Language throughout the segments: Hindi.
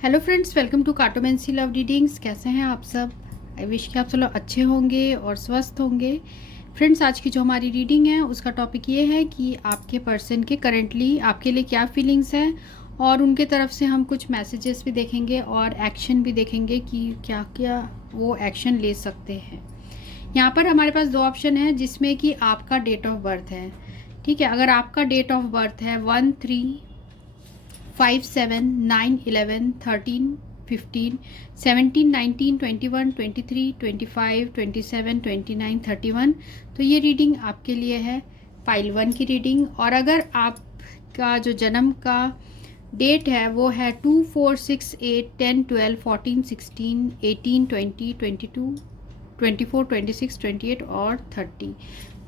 Hello friends, welcome to cartomancy love readings. कैसे हैं आप सब? आई विश कि आप सब लोग अच्छे होंगे और स्वस्थ होंगे। फ्रेंड्स, आज की जो हमारी रीडिंग है उसका टॉपिक ये है कि आपके पर्सन के करेंटली आपके लिए क्या फीलिंग्स हैं, और उनके तरफ से हम कुछ मैसेजेस भी देखेंगे और एक्शन भी देखेंगे कि क्या क्या वो एक्शन ले सकते हैं। यहाँ पर हमारे पास दो ऑप्शन है जिसमें कि आपका डेट ऑफ बर्थ है। ठीक है, अगर आपका डेट ऑफ बर्थ है 1, 3, 5, 7, 9, 11, 13, 15, 17, 19, 21, 23, 25, 27, 29, 31, तो ये रीडिंग आपके लिए है पाइल 1 की रीडिंग। और अगर आपका जो जन्म का डेट है वो है 2, 4, 6, 8, 10, 12, 14, 16, 18, 20, 22, 24, 26, 28 और 30,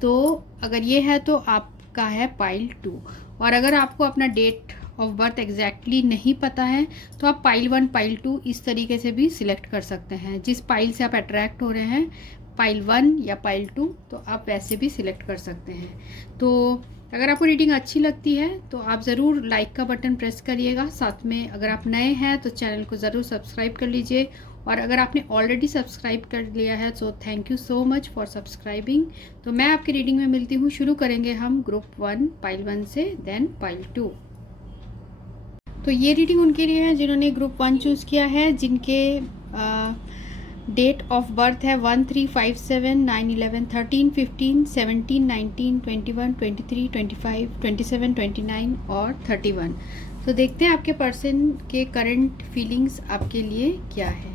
तो अगर ये है तो आपका है पाइल 2। और अगर आपको अपना डेट ऑफ बर्थ एग्जैक्टली नहीं पता है तो आप पाइल 1, पाइल 2 इस तरीके से भी सिलेक्ट कर सकते हैं। जिस पाइल से आप अट्रैक्ट हो रहे हैं, पाइल 1 या पाइल 2, तो आप वैसे भी सिलेक्ट कर सकते हैं। तो अगर आपको रीडिंग अच्छी लगती है तो आप ज़रूर लाइक का बटन प्रेस करिएगा। साथ में अगर आप नए हैं तो चैनल को ज़रूर सब्सक्राइब कर लीजिए, और अगर आपने ऑलरेडी सब्सक्राइब कर लिया है तो thank you so much for subscribing. तो मैं आपकी रीडिंग में मिलती हूँ। शुरू करेंगे हम ग्रुप 1 पाइल 1 से, देन पाइल 2। तो ये रीडिंग उनके लिए है जिन्होंने ग्रुप 1 चूज़ किया है, जिनके डेट ऑफ बर्थ है 1, 3, 5, 7, 9, 11, 13, 15, 17, 19, 21, 23, 25, 27, 29 और 31। तो देखते हैं आपके पर्सन के करंट फीलिंग्स आपके लिए क्या है।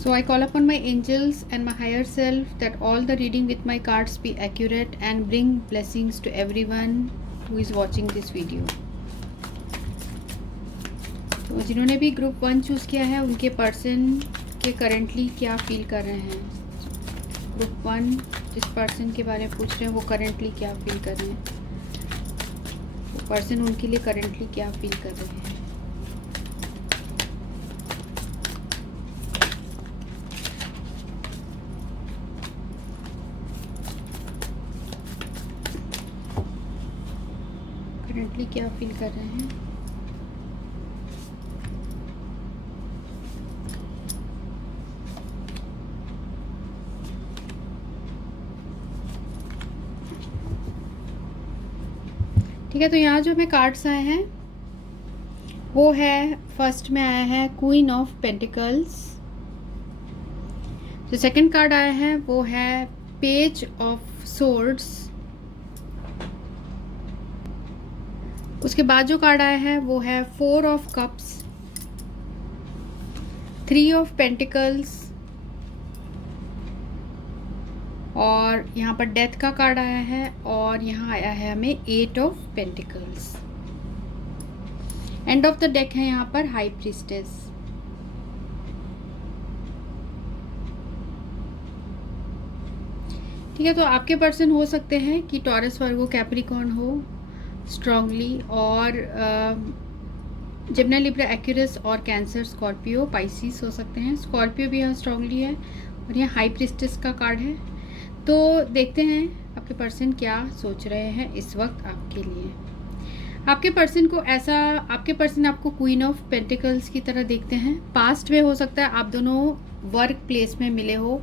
So I call upon my angels and my higher self that all the reading with my cards be accurate and bring blessings to everyone who is watching this video. तो जिन्होंने भी ग्रुप 1 चूज़ किया है उनके पर्सन के करेंटली क्या फील कर रहे हैं। ग्रुप 1 जिस पर्सन के बारे में पूछ रहे हैं वो करेंटली क्या फील कर रहे हैं, वो पर्सन उनके लिए करेंटली क्या फील कर रहे हैं। करेंटली क्या फील कर रहे हैं। ठीक है, तो यहाँ जो हमें कार्ड्स आए हैं वो है, फर्स्ट में आया है क्वीन ऑफ पेंटिकल्स। जो सेकंड कार्ड आया है वो है पेज ऑफ सोर्ड्स। उसके बाद जो कार्ड आया है वो है 4 ऑफ कप्स, 3 ऑफ पेंटिकल्स, और यहाँ पर डेथ का कार्ड आया है, और यहाँ आया है हमें 8 of pentacles. And of the deck है यहाँ पर हाई प्रीस्टेस। ठीक है, तो आपके पर्सन हो सकते हैं कि टॉरस, वर्गो, कैप्रिकॉर्न हो स्ट्रांगली, और जिम्ना, लिब्रा, एक्यूरस और कैंसर, स्कॉर्पियो, पाइसिस हो सकते हैं। स्कॉर्पियो भी यहाँ स्ट्रांगली है, और यहाँ हाई प्रीस्टेस का कार्ड है। तो देखते हैं आपके पर्सन क्या सोच रहे हैं इस वक्त आपके लिए। आपके पर्सन आपको क्वीन ऑफ पेंटिकल्स की तरह देखते हैं। पास्ट में हो सकता है आप दोनों वर्क प्लेस में मिले हो,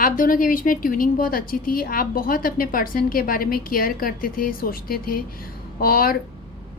आप दोनों के बीच में ट्यूनिंग बहुत अच्छी थी, आप बहुत अपने पर्सन के बारे में केयर करते थे, सोचते थे, और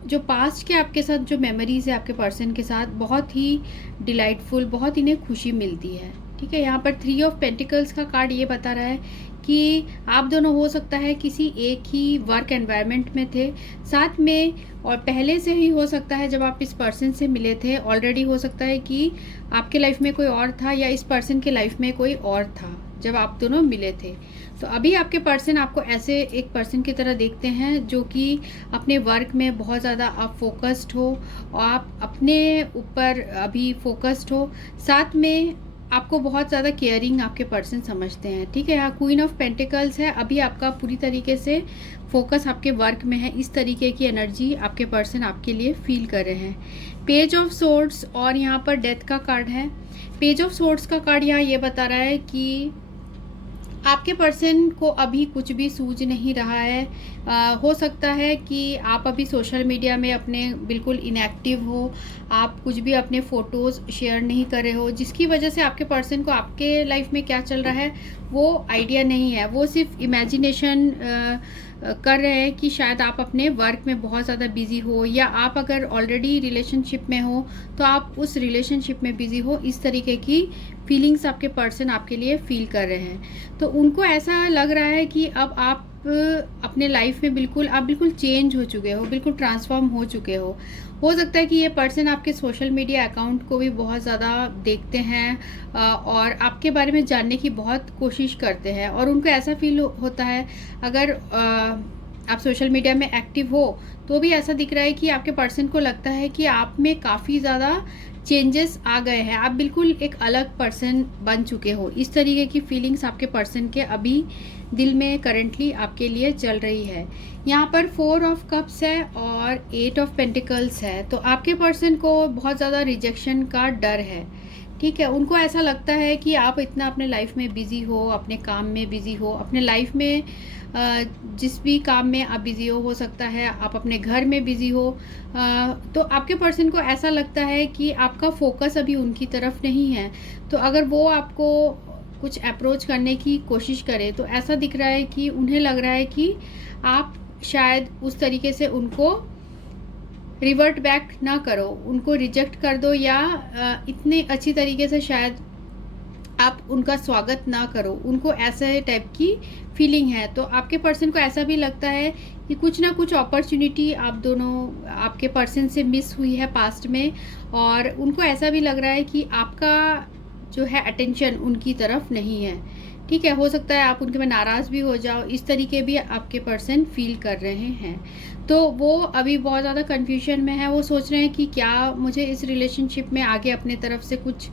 जो पास्ट के आपके साथ जो मेमोरीज है आपके पर्सन के साथ बहुत ही डिलाइटफुल, बहुत इन्हें खुशी मिलती है। ठीक है, यहाँ पर 3 ऑफ पेंटिकल्स का कार्ड ये बता रहा है कि आप दोनों हो सकता है किसी एक ही वर्क एनवायरनमेंट में थे साथ में, और पहले से ही हो सकता है जब आप इस पर्सन से मिले थे ऑलरेडी, हो सकता है कि आपके लाइफ में कोई और था या इस पर्सन के लाइफ में कोई और था जब आप दोनों मिले थे। तो अभी आपके पर्सन आपको ऐसे एक पर्सन की तरह देखते हैं जो कि अपने वर्क में बहुत ज़्यादा आप फोकस्ड हो, और आप अपने ऊपर अभी फोकस्ड हो, साथ में आपको बहुत ज़्यादा केयरिंग आपके पर्सन समझते हैं। ठीक है, यहाँ क्वीन ऑफ पेंटिकल्स है, अभी आपका पूरी तरीके से फोकस आपके वर्क में है। इस तरीके की एनर्जी आपके पर्सन आपके लिए फील कर रहे हैं। पेज ऑफ सोर्ड्स और यहाँ पर डेथ का कार्ड है। पेज ऑफ सोर्ड्स का कार्ड यहाँ ये बता रहा है कि आपके पर्सन को अभी कुछ भी सूझ नहीं रहा है। हो सकता है कि आप अभी सोशल मीडिया में अपने बिल्कुल इनएक्टिव हो, आप कुछ भी अपने फ़ोटोज़ शेयर नहीं कर रहे हो, जिसकी वजह से आपके पर्सन को आपके लाइफ में क्या चल रहा है वो आइडिया नहीं है। वो सिर्फ इमेजिनेशन कर रहे हैं कि शायद आप अपने वर्क में बहुत ज़्यादा बिज़ी हो, या आप अगर ऑलरेडी रिलेशनशिप में हो तो आप उस रिलेशनशिप में बिज़ी हो। इस तरीके की फीलिंग्स आपके पर्सन आपके लिए फ़ील कर रहे हैं। तो उनको ऐसा लग रहा है कि अब आप अपने लाइफ में बिल्कुल चेंज हो चुके हो, बिल्कुल ट्रांसफॉर्म हो चुके हो। हो सकता है कि ये पर्सन आपके सोशल मीडिया अकाउंट को भी बहुत ज़्यादा देखते हैं और आपके बारे में जानने की बहुत कोशिश करते हैं, और उनको ऐसा फील होता है अगर आप सोशल मीडिया में एक्टिव हो तो भी ऐसा दिख रहा है कि आपके पर्सन को लगता है कि आप में काफ़ी ज़्यादा चेंजेस आ गए हैं, आप बिल्कुल एक अलग पर्सन बन चुके हो। इस तरीके की फीलिंग्स आपके पर्सन के अभी दिल में करंटली आपके लिए चल रही है। यहाँ पर 4 ऑफ कप्स है और 8 ऑफ पेंटिकल्स है। तो आपके पर्सन को बहुत ज़्यादा रिजेक्शन का डर है, ठीक है। उनको ऐसा लगता है कि आप इतना अपने लाइफ में बिज़ी हो, अपने काम में बिज़ी हो, अपने लाइफ में जिस भी काम में आप बिज़ी हो सकता है आप अपने घर में बिज़ी हो। तो आपके पर्सन को ऐसा लगता है कि आपका फोकस अभी उनकी तरफ नहीं है। तो अगर वो आपको कुछ अप्रोच करने की कोशिश करे तो ऐसा दिख रहा है कि उन्हें लग रहा है कि आप शायद उस तरीके से उनको रिवर्ट बैक ना करो, उनको रिजेक्ट कर दो, या इतने अच्छी तरीके से शायद आप उनका स्वागत ना करो। उनको ऐसे टाइप की फीलिंग है। तो आपके पर्सन को ऐसा भी लगता है कि कुछ ना कुछ अपॉर्चुनिटी आप दोनों आपके पर्सन से मिस हुई है पास्ट में, और उनको ऐसा भी लग रहा है कि आपका जो है अटेंशन उनकी तरफ नहीं है, ठीक है। हो सकता है आप उनके में नाराज़ भी हो जाओ, इस तरीके भी आपके पर्सन फील कर रहे हैं। तो वो अभी बहुत ज़्यादा कन्फ्यूजन में है। वो सोच रहे हैं कि क्या मुझे इस रिलेशनशिप में आगे अपने तरफ से कुछ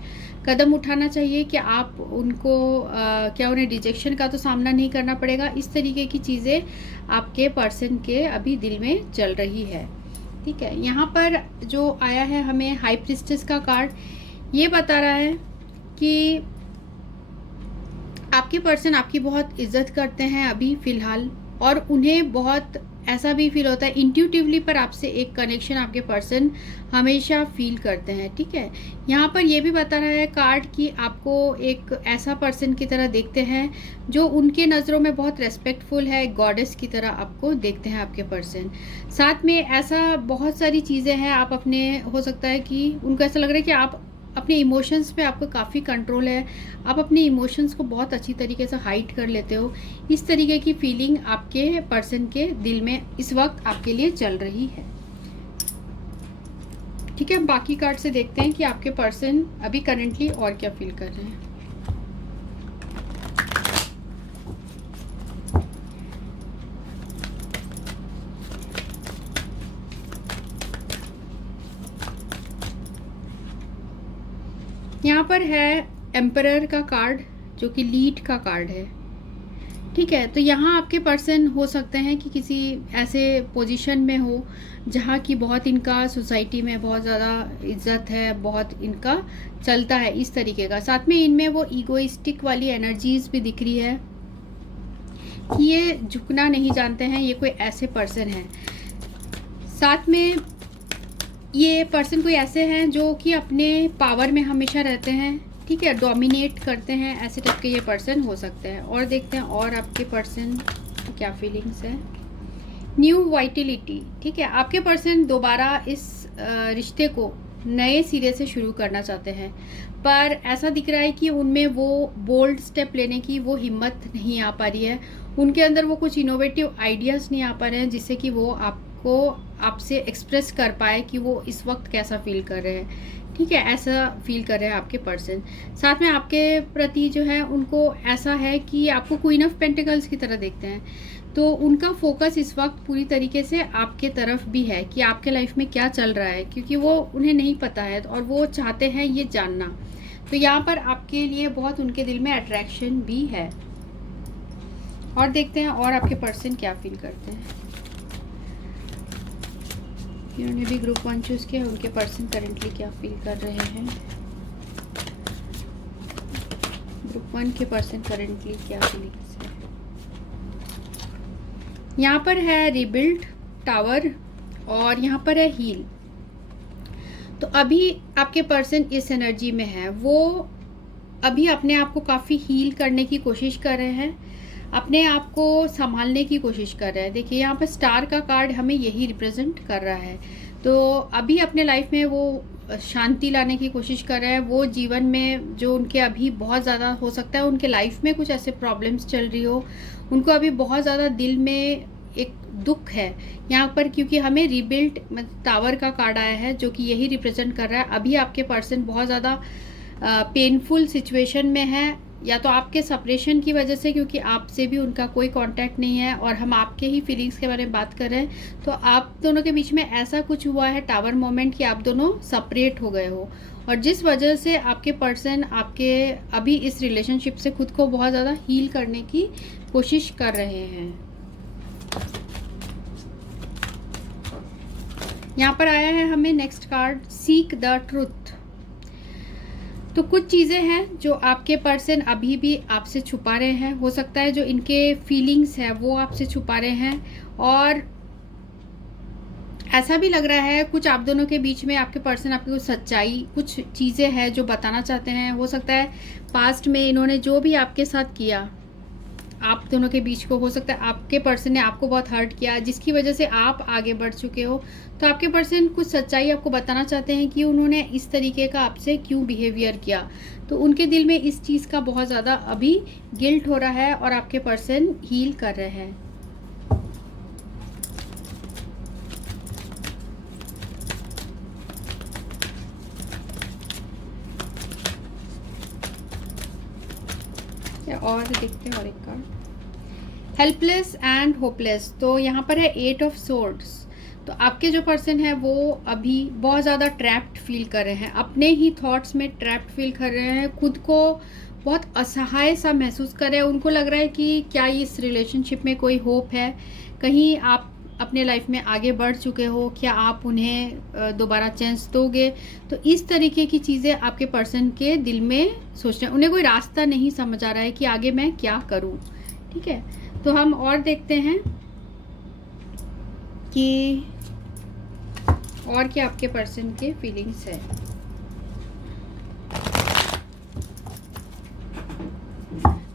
कदम उठाना चाहिए, कि आप उनको क्या उन्हें रिजेक्शन का तो सामना नहीं करना पड़ेगा। इस तरीके की चीज़ें आपके पर्सन के अभी दिल में चल रही है, ठीक है। यहाँ पर जो आया है हमें हाई प्रीस्टेस का कार्ड, ये बता रहा है कि आपके पर्सन आपकी बहुत इज्जत करते हैं अभी फ़िलहाल, और उन्हें बहुत ऐसा भी फील होता है इंट्यूटिवली पर आपसे एक कनेक्शन आपके पर्सन हमेशा फील करते हैं, ठीक है। यहाँ पर ये भी बता रहा है कार्ड कि आपको एक ऐसा पर्सन की तरह देखते हैं जो उनके नज़रों में बहुत रेस्पेक्टफुल है, गॉडेस की तरह आपको देखते हैं आपके पर्सन। साथ में ऐसा बहुत सारी चीज़ें हैं, आप अपने हो सकता है कि उनको ऐसा लग रहा है कि आप अपने इमोशंस पे आपको काफ़ी कंट्रोल है, आप अपने इमोशंस को बहुत अच्छी तरीके से हाइड कर लेते हो। इस तरीके की फीलिंग आपके पर्सन के दिल में इस वक्त आपके लिए चल रही है, ठीक है। बाकी कार्ड से देखते हैं कि आपके पर्सन अभी करंटली और क्या फील कर रहे हैं। यहाँ पर है एम्परर का कार्ड, जो कि लीड का कार्ड है, ठीक है। तो यहाँ आपके पर्सन हो सकते हैं कि किसी ऐसे पोजीशन में हो जहाँ की बहुत इनका सोसाइटी में बहुत ज़्यादा इज्जत है, बहुत इनका चलता है इस तरीके का। साथ में इनमें वो ईगोइस्टिक वाली एनर्जीज भी दिख रही है कि ये झुकना नहीं जानते हैं, ये कोई ऐसे पर्सन है। साथ में ये पर्सन कोई ऐसे हैं जो कि अपने पावर में हमेशा रहते हैं, ठीक है, डोमिनेट करते हैं, ऐसे टाइप के ये पर्सन हो सकते हैं। और देखते हैं और आपके पर्सन की क्या फीलिंग्स है। न्यू वाइटिलिटी, ठीक है। आपके पर्सन दोबारा इस रिश्ते को नए सिरे से शुरू करना चाहते हैं, पर ऐसा दिख रहा है कि उनमें वो बोल्ड स्टेप लेने की वो हिम्मत नहीं आ पा रही है। उनके अंदर वो कुछ इनोवेटिव आइडियाज़ नहीं आ पा रहे हैं जिससे कि वो आपसे एक्सप्रेस कर पाए कि वो इस वक्त कैसा फील कर रहे हैं, ठीक है। ऐसा फील कर रहे हैं आपके पर्सन। साथ में आपके प्रति जो है उनको ऐसा है कि आपको क्वीन ऑफ पेंटिकल्स की तरह देखते हैं। तो उनका फोकस इस वक्त पूरी तरीके से आपके तरफ भी है कि आपके लाइफ में क्या चल रहा है, क्योंकि वो उन्हें नहीं पता है और वो चाहते हैं ये जानना। तो यहाँ पर आपके लिए बहुत उनके दिल में अट्रैक्शन भी है। और देखते हैं और आपके पर्सन क्या फील करते हैं। जिन्होंने भी ग्रुप 1 चूज़ किया उनके पर्सन करेंटली क्या फील कर रहे हैं। ग्रुप 1 के पर्सन करेंटली क्या फीलिंग्स यहाँ पर है रिबिल्ड, टावर, और यहाँ पर है हील। तो अभी आपके पर्सन इस एनर्जी में है, वो अभी अपने आप को काफ़ी हील करने की कोशिश कर रहे हैं, अपने आप को संभालने की कोशिश कर रहे हैं। देखिए यहाँ पर स्टार का कार्ड हमें यही रिप्रेजेंट कर रहा है। तो अभी अपने लाइफ में वो शांति लाने की कोशिश कर रहे हैं। वो जीवन में जो उनके अभी बहुत ज़्यादा हो सकता है उनके लाइफ में कुछ ऐसे प्रॉब्लम्स चल रही हो, उनको अभी बहुत ज़्यादा दिल में एक दुख है यहाँ पर, क्योंकि हमें रिबिल्ट टावर का कार्ड आया है जो कि यही रिप्रेजेंट कर रहा है। अभी आपके पर्सन बहुत ज़्यादा पेनफुल सिचुएशन में है, या तो आपके सेपरेशन की वजह से, क्योंकि आपसे भी उनका कोई कांटेक्ट नहीं है और हम आपके ही फीलिंग्स के बारे में बात कर रहे हैं। तो आप दोनों के बीच में ऐसा कुछ हुआ है टावर मोमेंट कि आप दोनों सेपरेट हो गए हो, और जिस वजह से आपके पर्सन आपके अभी इस रिलेशनशिप से खुद को बहुत ज़्यादा हील करने की कोशिश कर रहे हैं। यहाँ पर आया है हमें next card seek the truth. तो कुछ चीज़ें हैं जो आपके पर्सन अभी भी आपसे छुपा रहे हैं। हो सकता है जो इनके फीलिंग्स है वो आपसे छुपा रहे हैं, और ऐसा भी लग रहा है कुछ आप दोनों के बीच में आपके पर्सन आपकी कुछ सच्चाई, कुछ चीज़ें हैं जो बताना चाहते हैं। हो सकता है पास्ट में इन्होंने जो भी आपके साथ किया, आप दोनों के बीच को, हो सकता है आपके पर्सन ने आपको बहुत हर्ट किया जिसकी वजह से आप आगे बढ़ चुके हो। तो आपके पर्सन कुछ सच्चाई आपको बताना चाहते हैं कि उन्होंने इस तरीके का आपसे क्यों बिहेवियर किया। तो उनके दिल में इस चीज़ का बहुत ज़्यादा अभी गिल्ट हो रहा है और आपके पर्सन हील कर रहे हैं। और देखते हैं और एक कार्ड, हेल्पलेस एंड होपलेस। तो यहाँ पर है 8 ऑफ सोर्ड्स। तो आपके जो पर्सन है वो अभी बहुत ज़्यादा ट्रैप्ड फील कर रहे हैं, अपने ही थॉट्स में ट्रैप्ड फील कर रहे हैं, खुद को बहुत असहाय सा महसूस कर रहे हैं। उनको लग रहा है कि क्या इस रिलेशनशिप में कोई होप है, कहीं आप अपने लाइफ में आगे बढ़ चुके हो, क्या आप उन्हें दोबारा चांस दोगे। तो इस तरीके की चीज़ें आपके पर्सन के दिल में सोच रहे हैं। उन्हें कोई रास्ता नहीं समझ आ रहा है कि आगे मैं क्या करूं। ठीक है, तो हम और देखते हैं कि और क्या आपके पर्सन के फीलिंग्स है।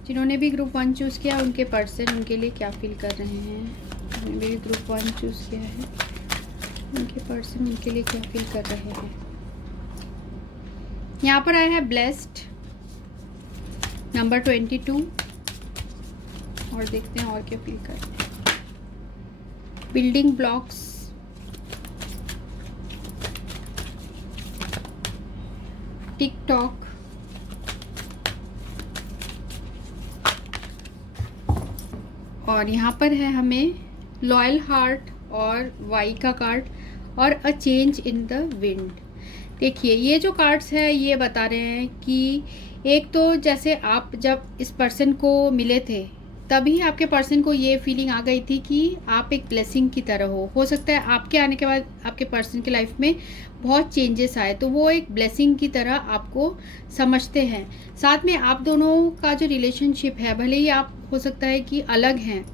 जिन्होंने भी ग्रुप 1 चूज़ किया उनके पर्सन उनके लिए क्या फील कर रहे हैं। जिन्होंने भी ग्रुप 1 चूज़ किया है उनके पर्सन उनके लिए क्या फील कर रहे हैं। यहाँ पर आया है ब्लेस्ड, नंबर 22, और देखते हैं और क्या फील कर रहे हैं। बिल्डिंग ब्लॉक्स, टिकटॉक, और यहाँ पर है हमें लॉयल हार्ट और वाई का कार्ड और a change in the wind. देखिए ये जो कार्ड्स है ये बता रहे हैं कि एक तो जैसे आप जब इस पर्सन को मिले थे तभी आपके पर्सन को ये फीलिंग आ गई थी कि आप एक ब्लेसिंग की तरह हो सकता है आपके आने के बाद आपके पर्सन की लाइफ में बहुत चेंजेस आए, तो वो एक ब्लेसिंग की तरह आपको समझते हैं। साथ में आप दोनों का जो रिलेशनशिप है, भले ही आप हो सकता है कि अलग हैं,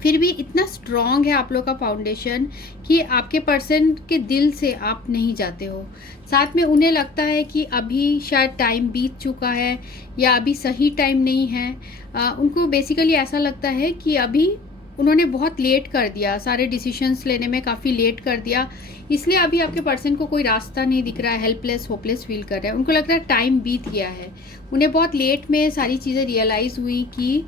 फिर भी इतना स्ट्रॉन्ग है आप लोग का फाउंडेशन कि आपके पर्सन के दिल से आप नहीं जाते हो। साथ में उन्हें लगता है कि अभी शायद टाइम बीत चुका है या अभी सही टाइम नहीं है। उनको बेसिकली ऐसा लगता है कि अभी उन्होंने बहुत लेट कर दिया, सारे डिसीजंस लेने में काफ़ी लेट कर दिया, इसलिए अभी आपके पर्सन को कोई रास्ता नहीं दिख रहा है, हेल्पलेस होपलेस फील कर रहे हैं। उनको लग रहा है टाइम बीत गया है, उन्हें बहुत लेट में सारी चीज़ें रियलाइज़ हुई कि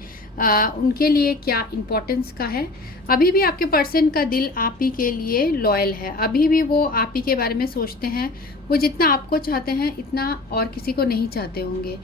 उनके लिए क्या इम्पोर्टेंस का है। अभी भी आपके पर्सन का दिल आप ही के लिए लॉयल है, अभी भी वो आप ही के बारे में सोचते हैं। वो जितना आपको चाहते हैं इतना और किसी को नहीं चाहते होंगे।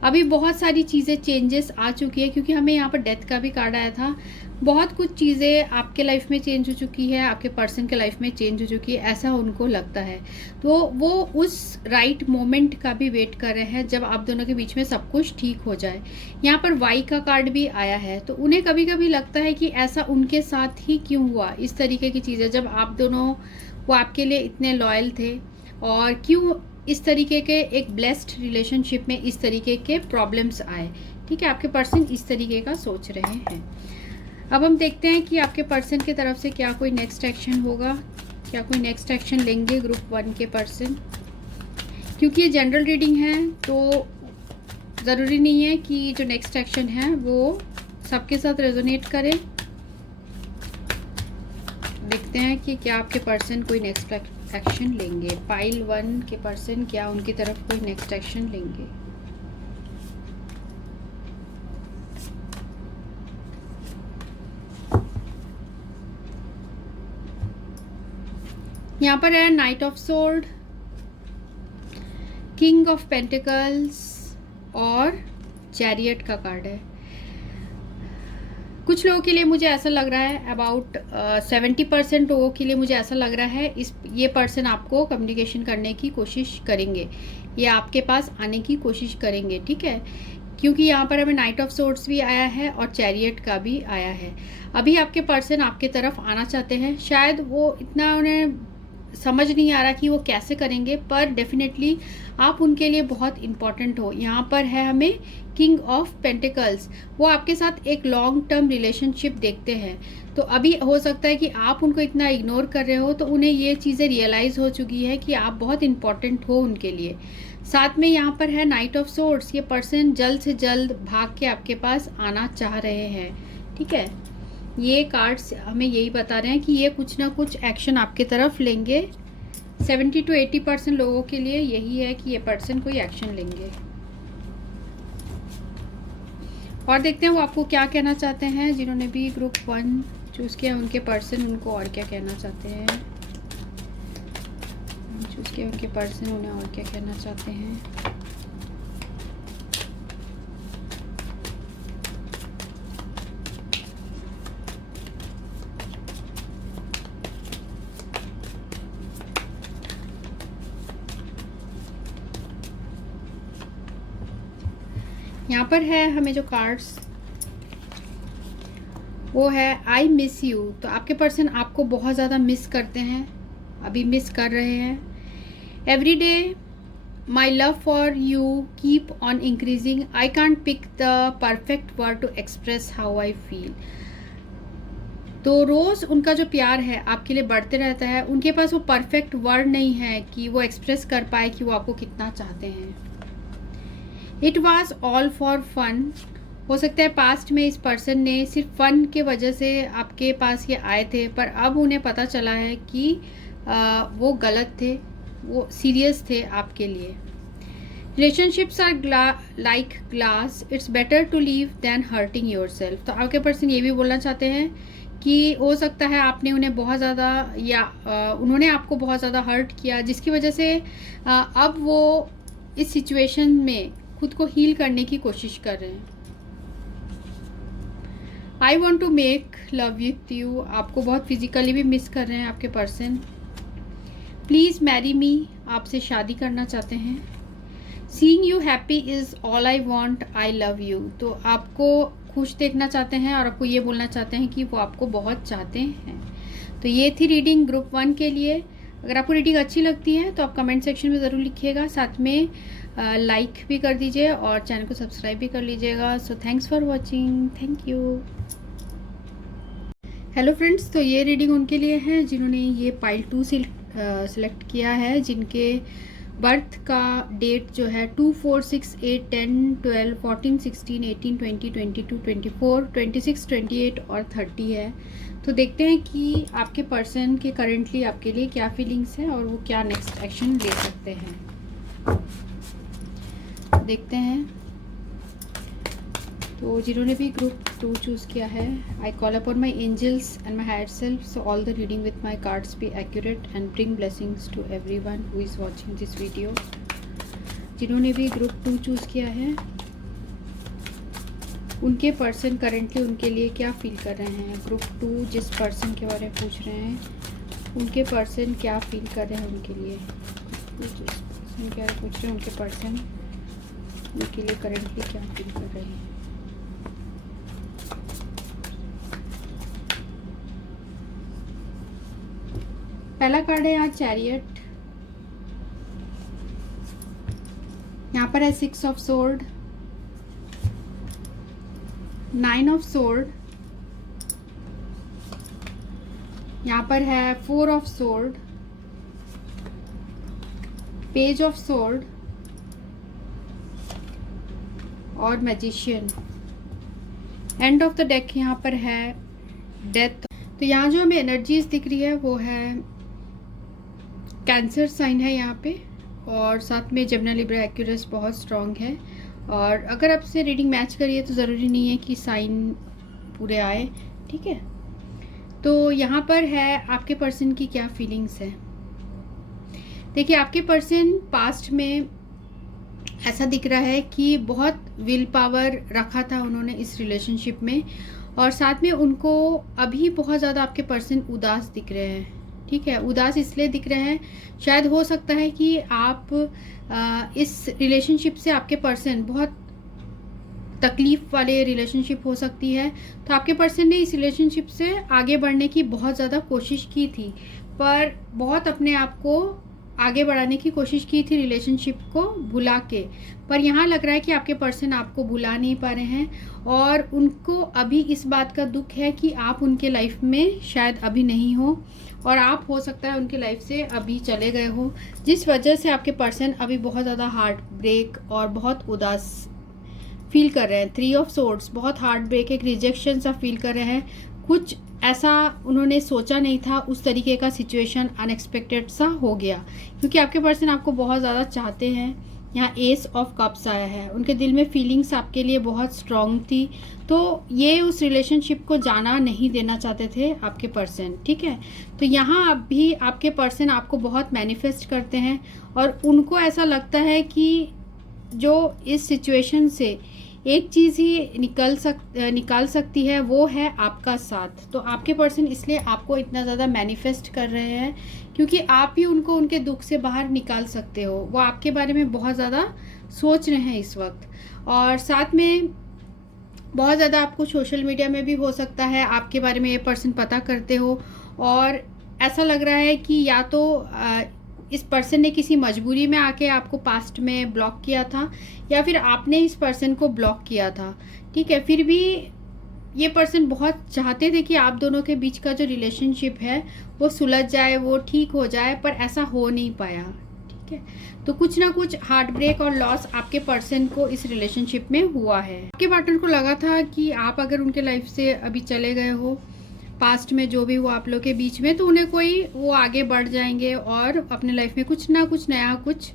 अभी बहुत सारी चीज़ें चेंजेस आ चुकी है, क्योंकि हमें यहाँ पर डेथ का भी कार्ड आया था। बहुत कुछ चीज़ें आपके लाइफ में चेंज हो चुकी है, आपके पर्सन के लाइफ में चेंज हो चुकी है, ऐसा उनको लगता है। तो वो उस राइट मोमेंट का भी वेट कर रहे हैं जब आप दोनों के बीच में सब कुछ ठीक हो जाए। यहाँ पर वाई का कार्ड भी आया है, तो उन्हें कभी कभी लगता है कि ऐसा उनके साथ ही क्यों हुआ, इस तरीके की चीज़ें, जब आप दोनों वो आपके लिए इतने लॉयल थे, और क्यों इस तरीके के एक ब्लेस्ड रिलेशनशिप में इस तरीके के प्रॉब्लम्स आए। ठीक है, आपके पर्सन इस तरीके का सोच रहे हैं। अब हम देखते हैं कि आपके पर्सन की तरफ से क्या कोई नेक्स्ट एक्शन होगा, क्या कोई नेक्स्ट एक्शन लेंगे ग्रुप 1 के पर्सन। क्योंकि ये जनरल रीडिंग है तो ज़रूरी नहीं है कि जो नेक्स्ट एक्शन है वो सबके साथ रेजोनेट करे। देखते हैं कि क्या आपके पर्सन कोई नेक्स्ट एक्शन लेंगे। पाइल 1 के पर्सन क्या उनकी तरफ कोई नेक्स्ट एक्शन लेंगे। यहाँ पर है night of sword, king of pentacles और चैरियट का कार्ड है। कुछ लोगों के लिए मुझे ऐसा लग रहा है अबाउट 70% लोगों के लिए मुझे ऐसा लग रहा है ये पर्सन आपको कम्युनिकेशन करने की कोशिश करेंगे, ये आपके पास आने की कोशिश करेंगे, ठीक है। क्योंकि यहाँ पर हमें नाइट ऑफ सोर्ड्स भी आया है और चैरियट का भी आया है। अभी आपके पर्सन आपके तरफ आना चाहते हैं, शायद वो इतना उन्हें समझ नहीं आ रहा कि वो कैसे करेंगे, पर डेफिनेटली आप उनके लिए बहुत इम्पॉर्टेंट हो। यहाँ पर है हमें किंग ऑफ पेंटिकल्स, वो आपके साथ एक लॉन्ग टर्म रिलेशनशिप देखते हैं। तो अभी हो सकता है कि आप उनको इतना इग्नोर कर रहे हो तो उन्हें ये चीज़ें रियलाइज़ हो चुकी है कि आप बहुत इम्पॉर्टेंट हो उनके लिए। साथ में यहाँ पर है नाइट ऑफ सोर्ड्स, ये पर्सन जल्द से जल्द भाग के आपके पास आना चाह रहे हैं, ठीक है। ये कार्ड्स हमें यही बता रहे हैं कि ये कुछ ना कुछ एक्शन आपके तरफ लेंगे। 70 to 80% लोगों के लिए यही है कि ये पर्सन कोई एक्शन लेंगे। और देखते हैं वो आपको क्या कहना चाहते हैं। जिन्होंने भी ग्रुप 1 चूज़ किया उनके पर्सन उनको और क्या कहना चाहते हैं, चूज़ किया उनके पर्सन उन्हें और क्या कहना चाहते हैं। यहाँ पर है हमें जो कार्ड्स वो है आई मिस यू। तो आपके पर्सन आपको बहुत ज़्यादा मिस करते हैं, अभी मिस कर रहे हैं। Every day my love for you keep on increasing, I can't pick the perfect word to express how I feel. तो रोज़ उनका जो प्यार है आपके लिए बढ़ते रहता है, उनके पास वो परफेक्ट वर्ड नहीं है कि वो एक्सप्रेस कर पाए कि वो आपको कितना चाहते हैं। It was all for fun, हो सकता है पास्ट में इस पर्सन ने सिर्फ फन के वजह से आपके पास ये आए थे, पर अब उन्हें पता चला है कि वो गलत थे, वो सीरियस थे आपके लिए। Relationships are like glass, it's better to leave than hurting yourself. तो आपके पर्सन ये भी बोलना चाहते हैं कि हो सकता है आपने उन्हें बहुत ज़्यादा या उन्होंने आपको बहुत ज़्यादा हर्ट किया, जिसकी वजह से अब वो इस सिचुएशन में खुद को हील करने की कोशिश कर रहे हैं। I want to make love with you, आपको बहुत फिजिकली भी मिस कर रहे हैं आपके पर्सन। प्लीज़ मैरी मी, आपसे शादी करना चाहते हैं। Seeing you happy is all I want, I love you. तो आपको खुश देखना चाहते हैं और आपको ये बोलना चाहते हैं कि वो आपको बहुत चाहते हैं। तो ये थी रीडिंग ग्रुप 1 के लिए। अगर आपको रीडिंग अच्छी लगती है तो आप कमेंट सेक्शन में ज़रूर लिखिएगा, साथ में लाइक भी कर दीजिए और चैनल को सब्सक्राइब भी कर लीजिएगा। So thanks for watching, thank you. Hello friends, तो ये रीडिंग उनके लिए है जिन्होंने ये पाइल 2 से सिलेक्ट किया है, जिनके बर्थ का डेट जो है 2, 4, 6, 8, 10, 12, 14, 16, 18, 20, 22, 24, 26, 28 और 30 है। तो देखते हैं कि आपके पर्सन के करेंटली आपके लिए क्या फीलिंग्स है और वो क्या नेक्स्ट एक्शन ले सकते हैं। देखते हैं। तो जिन्होंने भी ग्रुप 2 चूज़ किया है, I call upon my angels and my higher self so all the reading with my cards be accurate and bring blessings to everyone who is watching this video. जिन्होंने भी ग्रुप 2 चूज़ किया है उनके पर्सन करेंटली उनके लिए क्या फील कर रहे हैं। ग्रुप 2 जिस पर्सन के बारे में पूछ रहे हैं उनके पर्सन क्या फील कर रहे हैं उनके लिए। जिस पर्सन के बारे में पूछ रहे हैं उनके पर्सन उनके लिए करेंटली क्या फील कर रहे हैं। पहला कार्ड है यहाँ चैरियट, यहाँ पर है 6 ऑफ सोर्ड, 9 ऑफ सोर्ड, यहाँ पर है 4 of sword, page of sword और magician. End of the deck यहाँ पर है डेथ। तो यहाँ जो हमें एनर्जीज दिख रही है वो है कैंसर साइन है यहाँ पे, और साथ में जेमिनी लिब्रा एक्यूरस बहुत स्ट्रॉन्ग है। और अगर आपसे रीडिंग मैच करिए तो ज़रूरी नहीं है कि साइन पूरे आए, ठीक है। तो यहाँ पर है आपके पर्सन की क्या फीलिंग्स है। देखिए, आपके पर्सन पास्ट में ऐसा दिख रहा है कि बहुत विल पावर रखा था उन्होंने इस रिलेशनशिप में, और साथ में उनको अभी बहुत ज़्यादा आपके पर्सन उदास दिख रहे हैं, ठीक है। उदास इसलिए दिख रहे हैं, शायद हो सकता है कि आप इस रिलेशनशिप से, आपके पर्सन बहुत तकलीफ़ वाले रिलेशनशिप हो सकती है, तो आपके पर्सन ने इस रिलेशनशिप से आगे बढ़ने की बहुत ज़्यादा कोशिश की थी, पर बहुत अपने आप को आगे बढ़ाने की कोशिश की थी रिलेशनशिप को भुला के। पर यहाँ लग रहा है कि आपके पर्सन आपको भुला नहीं पा रहे हैं, और उनको अभी इस बात का दुख है कि आप उनके लाइफ में शायद अभी नहीं हो, और आप हो सकता है उनके लाइफ से अभी चले गए हो, जिस वजह से आपके पर्सन अभी बहुत ज़्यादा हार्ट ब्रेक और बहुत उदास फील कर रहे हैं। 3 ऑफ सोर्ड्स, बहुत हार्ट ब्रेक, एक रिजेक्शन सा फील कर रहे हैं। कुछ ऐसा उन्होंने सोचा नहीं था, उस तरीके का सिचुएशन अनएक्सपेक्टेड सा हो गया, क्योंकि आपके पर्सन आपको बहुत ज़्यादा चाहते हैं। यहाँ एस ऑफ कप्स आया है, उनके दिल में फीलिंग्स आपके लिए बहुत स्ट्रॉन्ग थी, तो ये उस रिलेशनशिप को जाना नहीं देना चाहते थे आपके पर्सन, ठीक है। तो यहाँ अभी आपके पर्सन आपको बहुत मैनिफेस्ट करते हैं, और उनको ऐसा लगता है कि जो इस सिचुएशन से एक चीज़ ही निकाल सकती है, वो है आपका साथ। तो आपके पर्सन इसलिए आपको इतना ज़्यादा मैनिफेस्ट कर रहे हैं, क्योंकि आप ही उनको उनके दुख से बाहर निकाल सकते हो। वो आपके बारे में बहुत ज़्यादा सोच रहे हैं इस वक्त, और साथ में बहुत ज़्यादा आपको सोशल मीडिया में भी हो सकता है आपके बारे में ये पर्सन पता करते हो, और ऐसा लग रहा है कि या तो इस पर्सन ने किसी मजबूरी में आके आपको पास्ट में ब्लॉक किया था, या फिर आपने इस पर्सन को ब्लॉक किया था, ठीक है। फिर भी ये पर्सन बहुत चाहते थे कि आप दोनों के बीच का जो रिलेशनशिप है वो सुलझ जाए, वो ठीक हो जाए, पर ऐसा हो नहीं पाया, ठीक है। तो कुछ ना कुछ हार्ट ब्रेक और लॉस आपके पर्सन को इस रिलेशनशिप में हुआ है। आपके पार्टनर को लगा था कि आप अगर उनके लाइफ से अभी चले गए हो, पास्ट में जो भी हुआ आप लोग के बीच में, तो उन्हें वो आगे बढ़ जाएंगे और अपने लाइफ में कुछ ना कुछ नया, कुछ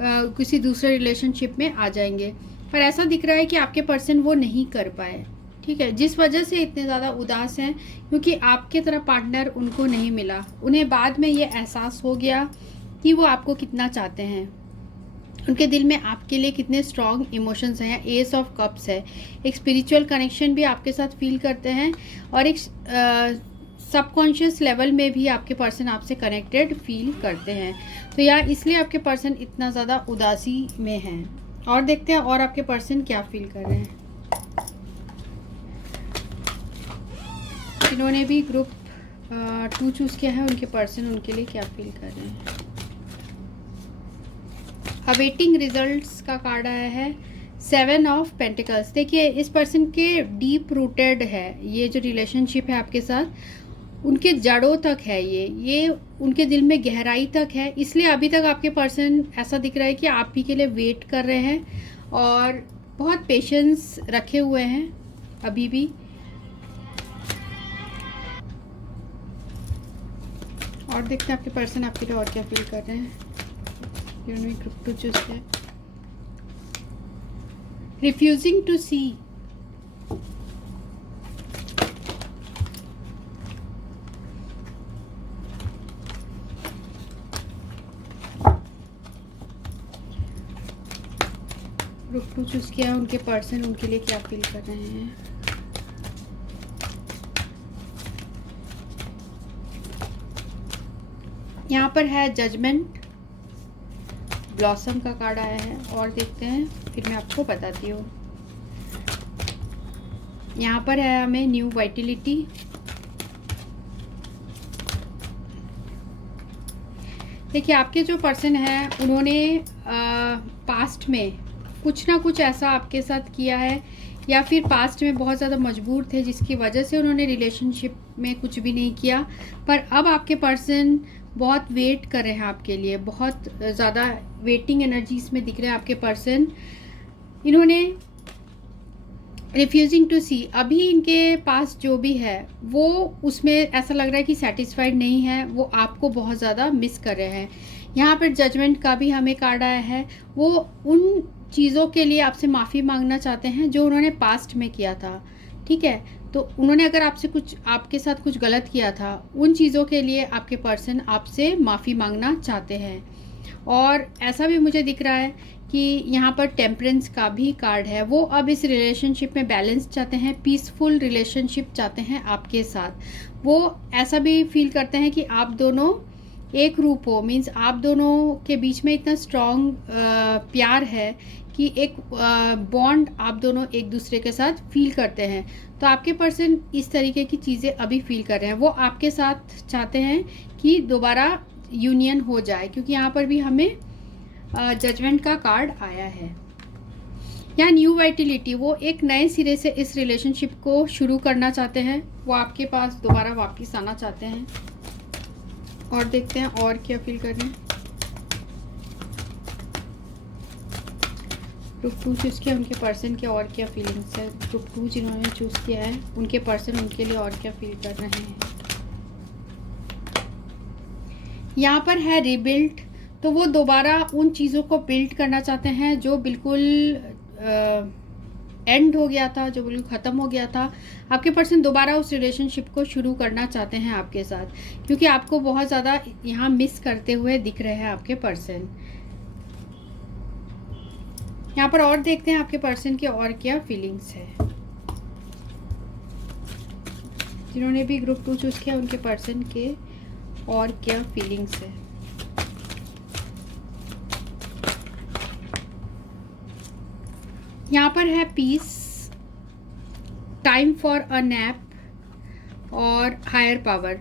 किसी दूसरे रिलेशनशिप में आ जाएंगे। पर ऐसा दिख रहा है कि आपके पर्सन वो नहीं कर पाए, ठीक है, जिस वजह से इतने ज़्यादा उदास हैं, क्योंकि आपके तरह पार्टनर उनको नहीं मिला। उन्हें बाद में ये एहसास हो गया कि वो आपको कितना चाहते हैं, उनके दिल में आपके लिए कितने स्ट्रॉन्ग इमोशंस हैं। एस ऑफ कप्स है, एक स्पिरिचुअल कनेक्शन भी आपके साथ फील करते हैं, और एक सबकॉन्शियस लेवल में भी आपके पर्सन आपसे कनेक्टेड फील करते हैं। तो यार इसलिए आपके पर्सन इतना ज़्यादा उदासी में हैं। और देखते हैं और आपके पर्सन क्या फील कर रहे हैं। जिन्होंने भी ग्रुप 2 चूज़ किया है, उनके पर्सन उनके लिए क्या फील कर रहे हैं। अवेटिंग रिजल्ट्स का कार्ड आया है 7 ऑफ पेंटिकल्स। देखिए, इस पर्सन के डीप रूटेड है ये जो रिलेशनशिप है आपके साथ, उनके जड़ों तक है ये उनके दिल में गहराई तक है। इसलिए अभी तक आपके पर्सन ऐसा दिख रहा है कि आप ही के लिए वेट कर रहे हैं, और बहुत पेशेंस रखे हुए हैं अभी भी। और देखते हैं आपके पर्सन आपके लिए और क्या फील कर रहे हैं। ग्रुप 2 चूज किया, refusing to see. Group 2 choose किया, उनके पर्सन उनके लिए क्या फील कर रहे हैं। यहाँ पर है जजमेंट, ब्लॉसम का कार्ड आया है, और देखते हैं फिर मैं आपको बताती हूँ। यहाँ पर है हमें न्यू वाइटिलिटी, देखिए आपके जो पर्सन हैं उन्होंने पास्ट में कुछ ना कुछ ऐसा आपके साथ किया है या फिर पास्ट में बहुत ज़्यादा मजबूर थे जिसकी वजह से उन्होंने रिलेशनशिप में कुछ भी नहीं किया, पर अब आपके पर्सन बहुत वेट कर रहे हैं आपके लिए, बहुत ज़्यादा वेटिंग एनर्जीज में दिख रहे हैं आपके पर्सन। इन्होंने रिफ्यूजिंग टू सी, अभी इनके पास जो भी है वो उसमें ऐसा लग रहा है कि सेटिस्फाइड नहीं है, वो आपको बहुत ज़्यादा मिस कर रहे हैं। यहाँ पर जजमेंट का भी हमें कार्ड आया है, वो उन चीज़ों के लिए आपसे माफ़ी मांगना चाहते हैं जो उन्होंने पास्ट में किया था, ठीक है। तो उन्होंने अगर आपके साथ कुछ गलत किया था, उन चीज़ों के लिए आपके पर्सन आपसे माफ़ी मांगना चाहते हैं। और ऐसा भी मुझे दिख रहा है कि यहाँ पर टेम्परेंस का भी कार्ड है, वो अब इस रिलेशनशिप में बैलेंस चाहते हैं, पीसफुल रिलेशनशिप चाहते हैं आपके साथ। वो ऐसा भी फील करते हैं कि आप दोनों एक रूप हो, मीन्स आप दोनों के बीच में इतना स्ट्रॉन्ग प्यार है कि एक बॉन्ड आप दोनों एक दूसरे के साथ फील करते हैं। तो आपके पर्सन इस तरीके की चीज़ें अभी फील कर रहे हैं, वो आपके साथ चाहते हैं कि दोबारा यूनियन हो जाए, क्योंकि यहाँ पर भी हमें जजमेंट का कार्ड आया है। या न्यू वाइटिलिटी, वो एक नए सिरे से इस रिलेशनशिप को शुरू करना चाहते हैं, वो आपके पास दोबारा वापस आना चाहते हैं। और देखते हैं और क्या फील कर रहे हैं। ग्रुप 2 चूज़ किया, उनके पर्सन के और क्या फीलिंग्स है। ग्रुप 2 जिन्होंने चूज़ किया है उनके पर्सन उनके लिए और क्या फील कर रहे हैं। यहाँ पर है रिबिल्ड, तो वो दोबारा उन चीज़ों को बिल्ड करना चाहते हैं जो बिल्कुल एंड हो गया था, जो बिल्कुल ख़त्म हो गया था। आपके पर्सन दोबारा उस रिलेशनशिप को शुरू करना चाहते हैं आपके साथ, क्योंकि आपको बहुत ज़्यादा यहाँ मिस करते हुए दिख रहे हैं आपके पर्सन। यहाँ पर और देखते हैं आपके पर्सन की और क्या फीलिंग्स है। जिन्होंने भी ग्रुप 2 चूज़ किया उनके पर्सन के और क्या फीलिंग्स है। यहाँ पर है peace, time for a nap और हायर पावर।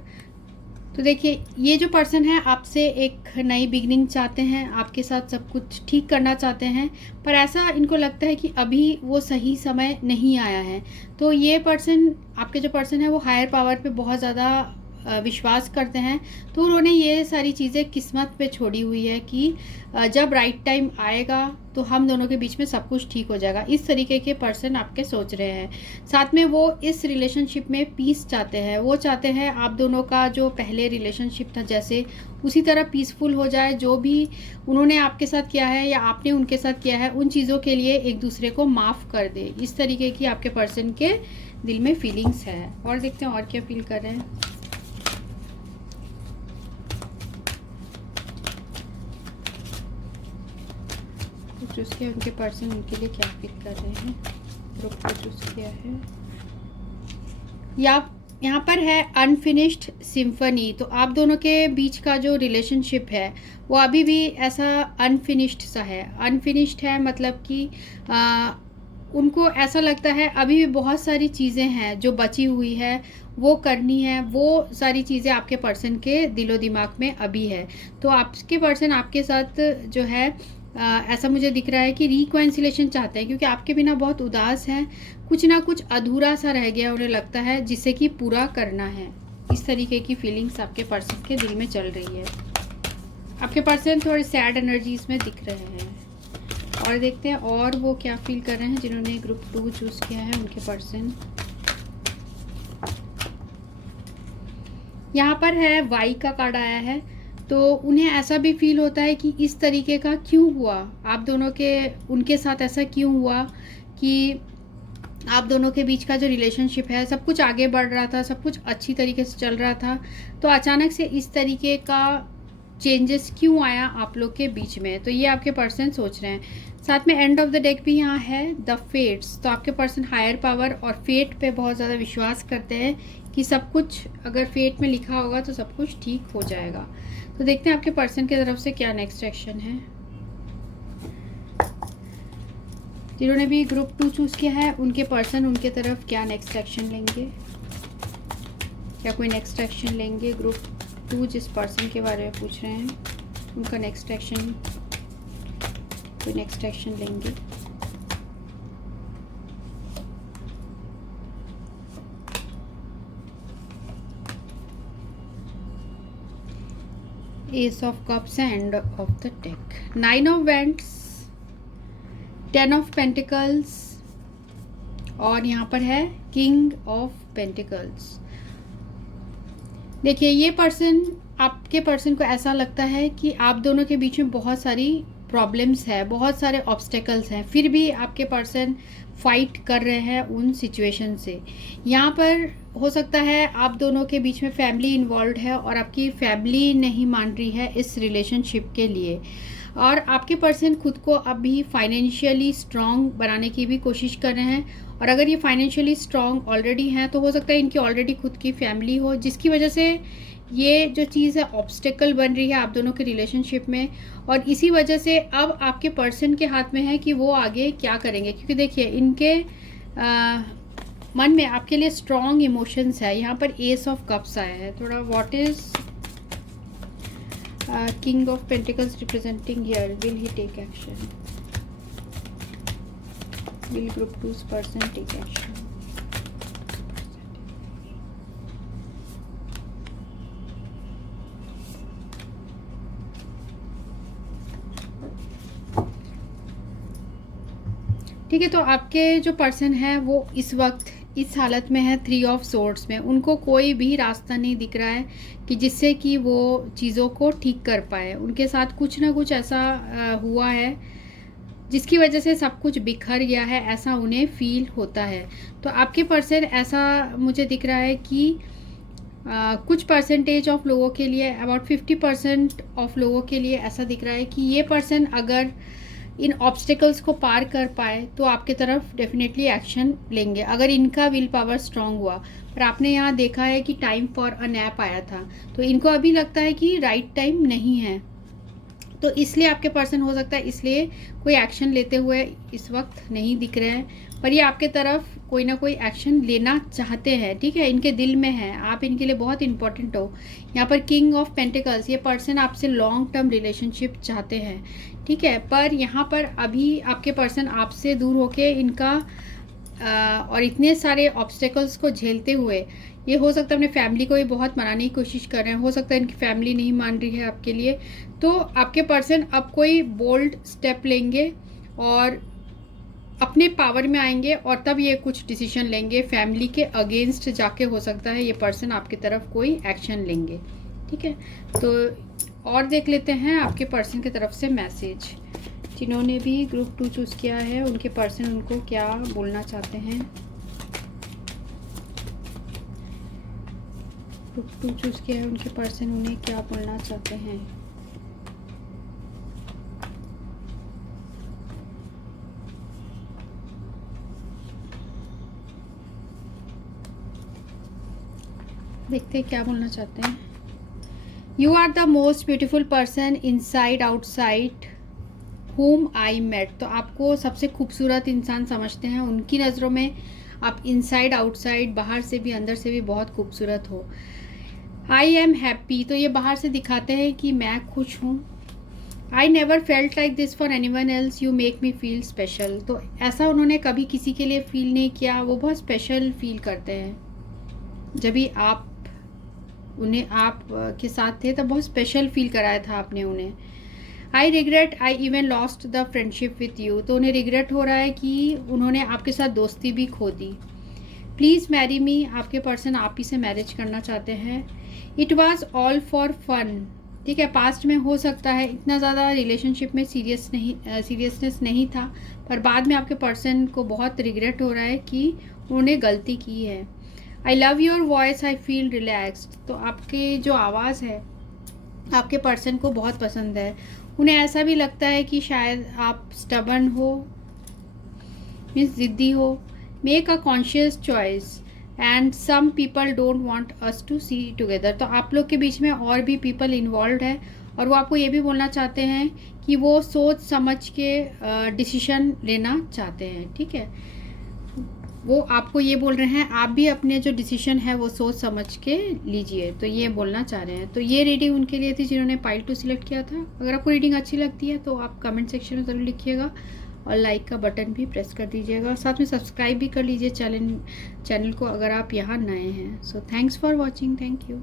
तो देखिए, ये जो पर्सन है आपसे एक नई बिगनिंग चाहते हैं, आपके साथ सब कुछ ठीक करना चाहते हैं, पर ऐसा इनको लगता है कि अभी वो सही समय नहीं आया है। तो ये पर्सन, आपके जो पर्सन है वो हायर पावर पे बहुत ज़्यादा विश्वास करते हैं। तो उन्होंने ये सारी चीज़ें किस्मत पे छोड़ी हुई है कि जब राइट टाइम आएगा तो हम दोनों के बीच में सब कुछ ठीक हो जाएगा। इस तरीके के पर्सन आपके सोच रहे हैं। साथ में वो इस रिलेशनशिप में पीस चाहते हैं, वो चाहते हैं आप दोनों का जो पहले रिलेशनशिप था जैसे उसी तरह पीसफुल हो जाए। जो भी उन्होंने आपके साथ किया है या आपने उनके साथ किया है, उन चीज़ों के लिए एक दूसरे को माफ़ कर दे। इस तरीके की आपके पर्सन के दिल में फीलिंग्स है। और देखते हैं और क्या फील कर रहे हैं। चूज़ किया उनके पर्सन उनके लिए क्या फील कर रहे हैं। ग्रुप को चूज़ किया है। या यहाँ पर है अनफिनिश्ड सिम्फनी, तो आप दोनों के बीच का जो रिलेशनशिप है वो अभी भी ऐसा अनफिनिश्ड सा है। अनफिनिश्ड है मतलब कि उनको ऐसा लगता है अभी भी बहुत सारी चीज़ें हैं जो बची हुई है, वो करनी है। वो सारी चीज़ें आपके पर्सन के दिलो दिमाग में अभी है। तो आपके पर्सन आपके साथ जो है ऐसा मुझे दिख रहा है कि रिकॉन्सिलेशन चाहते हैं, क्योंकि आपके बिना बहुत उदास हैं। कुछ ना कुछ अधूरा सा रह गया उन्हें लगता है, जिसे कि पूरा करना है। इस तरीके की फीलिंग्स आपके पर्सन के दिल में चल रही है। आपके पर्सन थोड़े सैड एनर्जीज में दिख रहे हैं। और देखते हैं और वो क्या फील कर रहे हैं जिन्होंने ग्रुप 2 चूज़ किया है उनके पर्सन। यहाँ पर है वाई का कार्ड आया है, तो उन्हें ऐसा भी फील होता है कि इस तरीके का क्यों हुआ, आप दोनों के उनके साथ ऐसा क्यों हुआ कि आप दोनों के बीच का जो रिलेशनशिप है सब कुछ आगे बढ़ रहा था, सब कुछ अच्छी तरीके से चल रहा था, तो अचानक से इस तरीके का चेंजेस क्यों आया आप लोग के बीच में। तो ये आपके पर्सन सोच रहे हैं। साथ में एंड ऑफ द डेक भी यहाँ है द फेट्स, तो आपके पर्सन हायर पावर और फेट पे बहुत ज़्यादा विश्वास करते हैं कि सब कुछ अगर फेट में लिखा होगा तो सब कुछ ठीक हो जाएगा। तो देखते हैं आपके पर्सन की तरफ से क्या नेक्स्ट एक्शन है। जिन्होंने भी ग्रुप 2 चूज़ किया है उनके पर्सन उनके तरफ क्या नेक्स्ट एक्शन लेंगे, क्या कोई नेक्स्ट एक्शन लेंगे। ग्रुप 2 जिस पर्सन के बारे में पूछ रहे हैं उनका नेक्स्ट एक्शन, कोई नेक्स्ट एक्शन लेंगे। S of cups and of the deck, 9 of wands, 10 of pentacles और यहाँ पर है किंग ऑफ पेंटिकल्स। देखिए ये पर्सन, आपके पर्सन को ऐसा लगता है कि आप दोनों के बीच में बहुत सारी प्रॉब्लम्स है, बहुत सारे ऑब्स्टेकल्स हैं, फिर भी आपके पर्सन फाइट कर रहे हैं उन सिचुएशन से। यहाँ पर हो सकता है आप दोनों के बीच में फैमिली इन्वॉल्व है और आपकी फैमिली नहीं मान रही है इस रिलेशनशिप के लिए, और आपके पर्सन खुद को अभी फाइनेंशियली स्ट्रांग बनाने की भी कोशिश कर रहे हैं। और अगर ये फाइनेंशियली स्ट्रांग ऑलरेडी हैं तो हो सकता है इनकी ऑलरेडी खुद की फैमिली हो, जिसकी वजह से ये जो चीज़ है ऑब्स्टेकल बन रही है आप दोनों के रिलेशनशिप में। और इसी वजह से अब आपके पर्सन के हाथ में है कि वो आगे क्या करेंगे, क्योंकि देखिए इनके मन में आपके लिए स्ट्रॉन्ग इमोशंस है। यहाँ पर एस ऑफ कप्स आया है थोड़ा। What is king of pentacles representing here? Will he take action? Will group 2's person take action? ठीक है, तो आपके जो पर्सन है वो इस वक्त इस हालत में है 3 ऑफ सोर्ड्स में। उनको कोई भी रास्ता नहीं दिख रहा है कि जिससे कि वो चीज़ों को ठीक कर पाए। उनके साथ कुछ ना कुछ ऐसा हुआ है जिसकी वजह से सब कुछ बिखर गया है, ऐसा उन्हें फील होता है। तो आपके पर्सन ऐसा मुझे दिख रहा है कि कुछ परसेंटेज ऑफ लोगों के लिए, अबाउट 50% ऑफ लोगों के लिए ऐसा दिख रहा है कि ये पर्सन अगर इन ऑब्स्टिकल्स को पार कर पाए तो आपके तरफ डेफिनेटली एक्शन लेंगे, अगर इनका विल पावर स्ट्रांग हुआ। पर आपने यहाँ देखा है कि टाइम फॉर अ नैप आया था, तो इनको अभी लगता है कि राइट टाइम नहीं है, तो इसलिए आपके पर्सन हो सकता है इसलिए कोई एक्शन लेते हुए इस वक्त नहीं दिख रहे हैं, पर ये आपके तरफ कोई ना कोई एक्शन लेना चाहते हैं। ठीक है, इनके दिल में है, आप इनके लिए बहुत इंपॉर्टेंट हो। यहाँ पर किंग ऑफ पेंटिकल्स, ये पर्सन आपसे लॉन्ग टर्म रिलेशनशिप चाहते हैं। ठीक है, पर यहाँ पर अभी आपके पर्सन आपसे दूर होके इनका और इतने सारे ऑब्स्टेकल्स को झेलते हुए, ये हो सकता है अपने फैमिली को भी बहुत मनाने की कोशिश कर रहे हैं, हो सकता है इनकी फैमिली नहीं मान रही है आपके लिए, तो आपके पर्सन अब कोई बोल्ड स्टेप लेंगे और अपने पावर में आएंगे और तब ये कुछ डिसीजन लेंगे। फैमिली के अगेंस्ट जाके हो सकता है ये पर्सन आपकी तरफ कोई एक्शन लेंगे। ठीक है, तो और देख लेते हैं आपके पर्सन की तरफ से मैसेज। जिन्होंने भी ग्रुप 2 चूज़ किया है उनके पर्सन उनको क्या बोलना चाहते हैं। ग्रुप 2 चूज़ किया है उनके पर्सन उन्हें क्या बोलना चाहते हैं। देखते हैं क्या बोलना चाहते हैं। You are the most beautiful person inside outside whom I met। तो आपको सबसे खूबसूरत इंसान समझते हैं उनकी नज़रों में। आप इनसाइड आउटसाइड, बाहर से भी अंदर से भी बहुत खूबसूरत हो। आई एम हैप्पी, तो ये बाहर से दिखाते हैं कि मैं खुश हूँ। I never felt like this for any one else, you make me feel special. तो ऐसा उन्होंने कभी किसी के लिए फील नहीं किया, वो बहुत स्पेशल फील करते हैं। जब भी आप उन्हें आप के साथ थे तब बहुत स्पेशल फील कराया था आपने उन्हें। I regret I even lost the friendship with you, तो उन्हें रिग्रेट हो रहा है कि उन्होंने आपके साथ दोस्ती भी खो दी। प्लीज़ मैरी मी, आपके पर्सन आप ही से मैरिज करना चाहते हैं। It was all for fun, ठीक है, पास्ट में हो सकता है इतना ज़्यादा रिलेशनशिप में सीरियसनेस नहीं था, पर बाद में आपके पर्सन को बहुत रिग्रेट हो रहा है कि उन्होंने गलती की है। I love your voice, I feel relaxed, तो आपकी जो आवाज़ है आपके पर्सन को बहुत पसंद है। उन्हें ऐसा भी लगता है कि शायद आप स्टबर्न हो, मीन्स ज़िद्दी हो। Make a conscious choice and some people don't want us to see together, तो आप लोग के बीच में और भी पीपल इन्वॉल्व है और वो आपको ये भी बोलना चाहते हैं कि वो सोच समझ के डिसीजन लेना चाहते हैं। ठीक है, वो आपको ये बोल रहे हैं आप भी अपने जो डिसीजन है वो सोच समझ के लीजिए, तो ये बोलना चाह रहे हैं। तो ये रीडिंग उनके लिए थी जिन्होंने पाइल 2 सिलेक्ट किया था। अगर आपको रीडिंग अच्छी लगती है तो आप कमेंट सेक्शन में ज़रूर लिखिएगा और लाइक का बटन भी प्रेस कर दीजिएगा, साथ में सब्सक्राइब भी कर लीजिए चैनल को अगर आप यहाँ नए हैं। So thanks for watching, thank you.